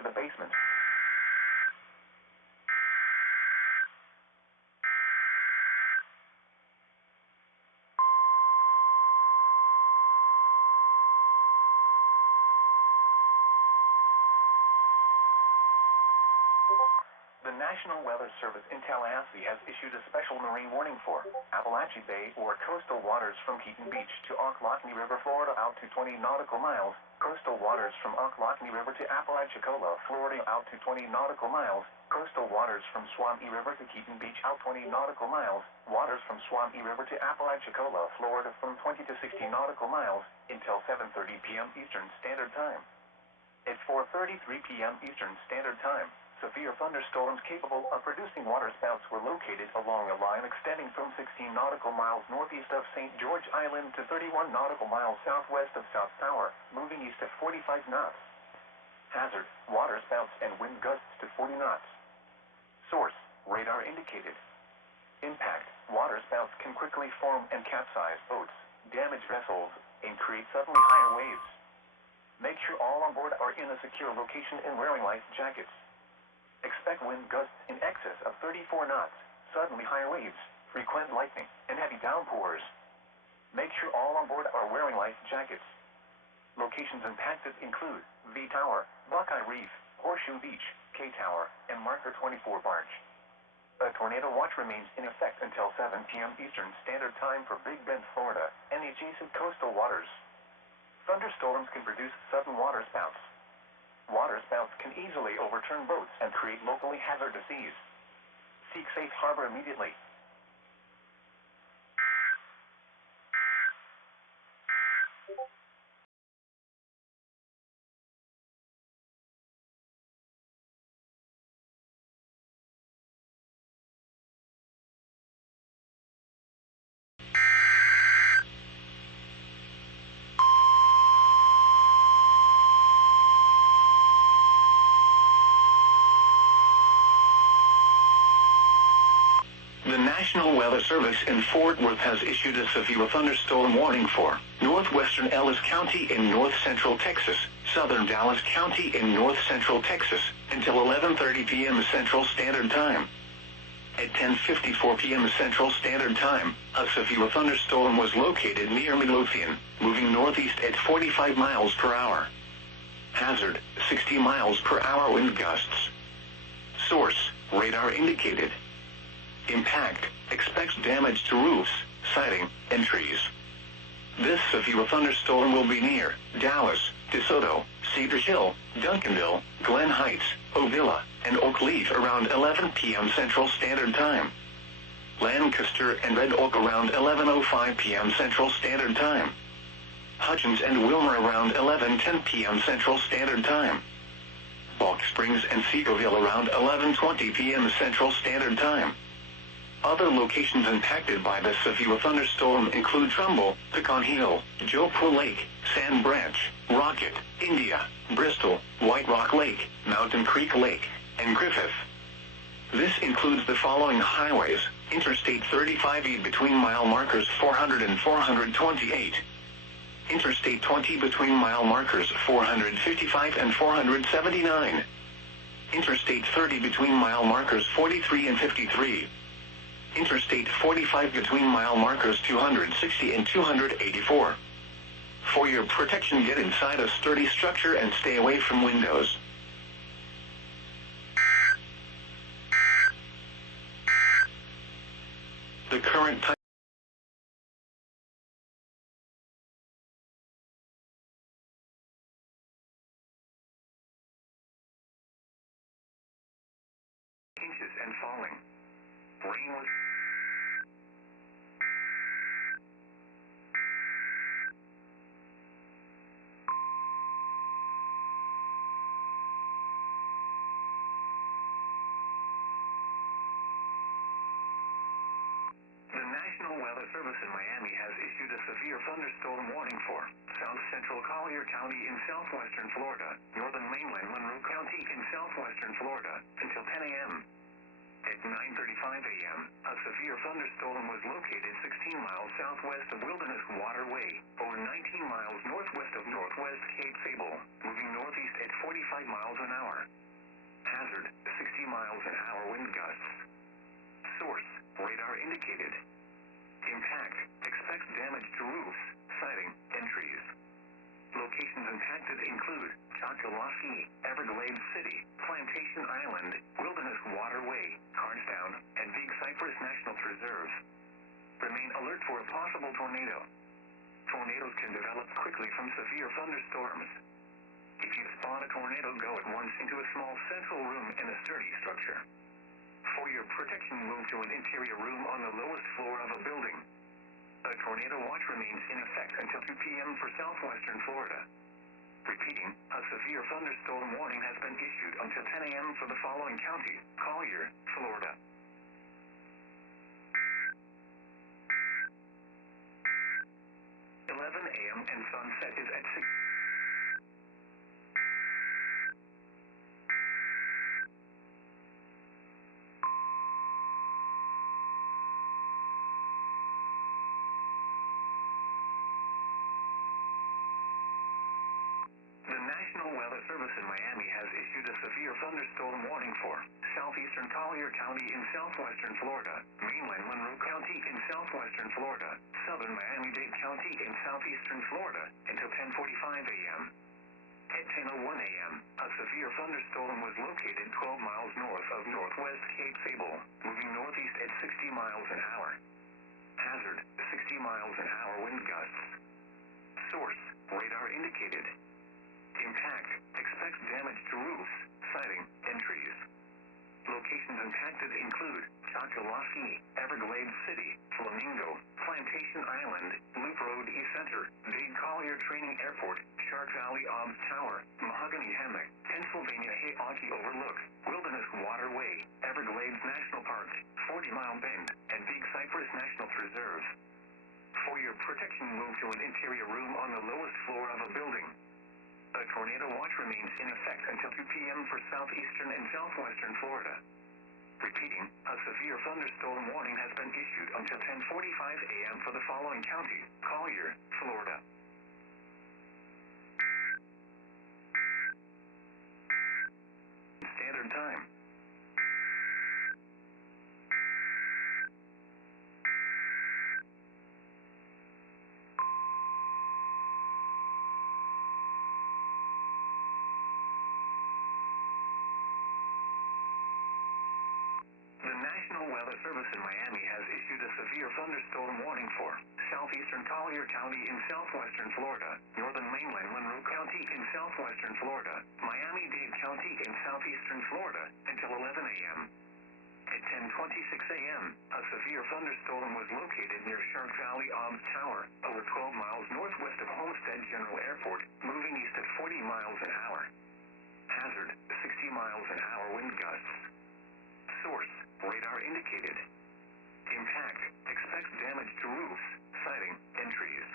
into the basement. The National Weather Service in Tallahassee has issued a special marine warning for Appalachia Bay or coastal waters from Keaton Beach to Ocklawaha River, Florida out to 20 nautical miles, coastal waters from Ocklawaha River to Apalachicola, Florida out to 20 nautical miles, coastal waters from Swampy River to Keaton Beach out 20 nautical miles, waters from Swampy River to Apalachicola, Florida from 20 to 60 nautical miles, until 7:30 p.m. Eastern Standard Time. At 4:33 p.m. Eastern Standard Time, severe thunderstorms capable of producing waterspouts were located along a line extending from 16 nautical miles northeast of St. George Island to 31 nautical miles southwest of South Tower, moving east at 45 knots. Hazard, waterspouts and wind gusts to 40 knots. Source, radar indicated. Impact, waterspouts can quickly form and capsize boats, damage vessels, and create suddenly higher waves. Make sure all on board are in a secure location and wearing life jackets. Expect wind gusts in excess of 34 knots, suddenly higher waves, frequent lightning, and heavy downpours. Make sure all on board are wearing life jackets. Locations impacted include V Tower, Buckeye Reef, Horseshoe Beach, K Tower, and Marker 24 Barge. A tornado watch remains in effect until 7 p.m. Eastern Standard Time for Big Bend, Florida, and adjacent coastal waters. Thunderstorms can produce sudden waterspouts. Waterspouts can easily overturn boats and create locally hazardous seas. Seek safe harbor immediately. The National Weather Service in Fort Worth has issued a severe thunderstorm warning for northwestern Ellis County in north-central Texas, southern Dallas County in north-central Texas, until 11:30 p.m. Central Standard Time. At 10:54 p.m. Central Standard Time, a severe thunderstorm was located near Midlothian, moving northeast at 45 miles per hour. Hazard, 60 miles per hour wind gusts. Source, radar indicated. Impact, expects damage to roofs, siding, and trees. This severe thunderstorm will be near Dallas, DeSoto, Cedar Hill, Duncanville, Glen Heights, Ovilla, and Oak Leaf around 11 p.m. Central Standard Time. Lancaster and Red Oak around 11:05 p.m. Central Standard Time. Hutchins and Wilmer around 11:10 p.m. Central Standard Time. Balk Springs and Seagoville around 11:20 p.m. Central Standard Time. Other locations impacted by the severe thunderstorm include Trumbull, Pecan Hill, Jopur Lake, Sand Branch, Rocket, India, Bristol, White Rock Lake, Mountain Creek Lake, and Griffith. This includes the following highways: Interstate 35E between mile markers 400 and 428. Interstate 20 between mile markers 455 and 479. Interstate 30 between mile markers 43 and 53. Interstate 45 between mile markers 260 and 284. For your protection, get inside a sturdy structure and stay away from windows. The current time inches and falling. Rain was The National Weather Service in Miami has issued a severe thunderstorm warning for South Central Collier County in southwestern Florida, northern mainland Monroe County in southwestern Florida, until 10 a.m. At 9:35 a.m., a severe thunderstorm was located 16 miles southwest of Wilderness Waterway, or 19 miles northwest of Northwest Cape Sable, moving northeast at 45 miles an hour. Hazard, 60 miles an hour wind gusts. Source, radar indicated. Impact, expect damage to roofs, siding, and trees. Locations impacted include Choctawhatchee, Everglades City, Plantation Island, Wilderness Waterway, Carnstown, and Big Cypress National Preserve. Remain alert for a possible tornado. Tornadoes can develop quickly from severe thunderstorms. If you spot a tornado, go at once into a small central room in a sturdy structure. For your protection, move to an interior room on the lowest floor of a building. A tornado watch remains in effect until 2 p.m. for southwestern Florida. Repeating, a severe thunderstorm warning has been issued until 10 a.m. for the following counties: Collier, Florida. 11 a.m. and sunset is at 6. The National Weather Service in Miami has issued a severe thunderstorm warning for southeastern Collier County in southwestern Florida, mainland Monroe County in southwestern Florida, southern Miami-Dade County in southeastern Florida until 10:45 a.m. At 10:01 a.m., a severe thunderstorm was located 12 miles north of Northwest Cape Sable, moving northeast at 60 miles an hour. Hazard, 60 miles an hour wind gusts. Source, radar indicated. Impact, expect damage to roofs, siding, and trees. Locations impacted include Choctawhatchee, Everglades City, Flamingo, Plantation Island, Loop Road East Center, Dade Collier Training Airport, Shark Valley Obs Tower, Mahogany Hammock, Pennsylvania Hay-Ockey Overlook, Wilderness Waterway, Everglades National Park, 40 Mile Bend, and Big Cypress National Preserve. For your protection, move to an interior room on the lowest floor of a building. A tornado watch remains in effect until 2 p.m. for southeastern and southwestern Florida. Repeating, a severe thunderstorm warning has been issued until 10:45 a.m. for the following counties: Collier, Florida. Standard Time. The National Weather Service in Miami has issued a severe thunderstorm warning for southeastern Collier County in southwestern Florida, northern mainland Monroe County in southwestern Florida, Miami-Dade County in southeastern Florida until 11 a.m. At 10:26 a.m., a severe thunderstorm was located near Shark Valley Obs Tower, over 12 miles northwest of Homestead General Airport, moving east at 40 miles an hour. Hazard, 60 miles an hour wind gusts. Source, radar indicated. Impact, expect damage to roofs, siding, and trees.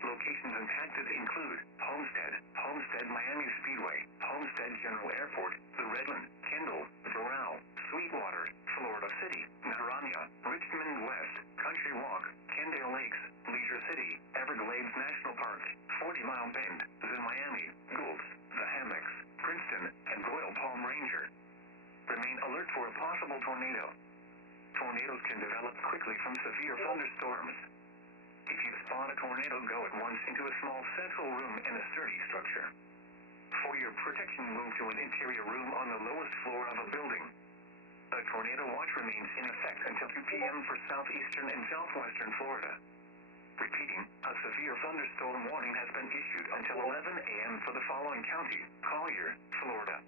Locations impacted include Homestead Miami Speedway, Homestead General Airport, the Redland, Kendall, Doral, Sweetwater, Florida City, Naranja, Richmond West, Country Walk, Kendale Lakes, Leisure City, Everglades National Park, 40 Mile Bend, Zin Miami, Gulf, the Hammocks, Princeton, and Royal Palm Ranger. Remain alert for a possible tornado. Tornadoes can develop quickly from severe thunderstorms. If you spot a tornado, go at once into a small central room in a sturdy structure. For your protection, move to an interior room on the lowest floor of a building. A tornado watch remains in effect until 2 p.m. for southeastern and southwestern Florida. Repeating, a severe thunderstorm warning has been issued until 11 a.m. for the following counties: Collier, Florida.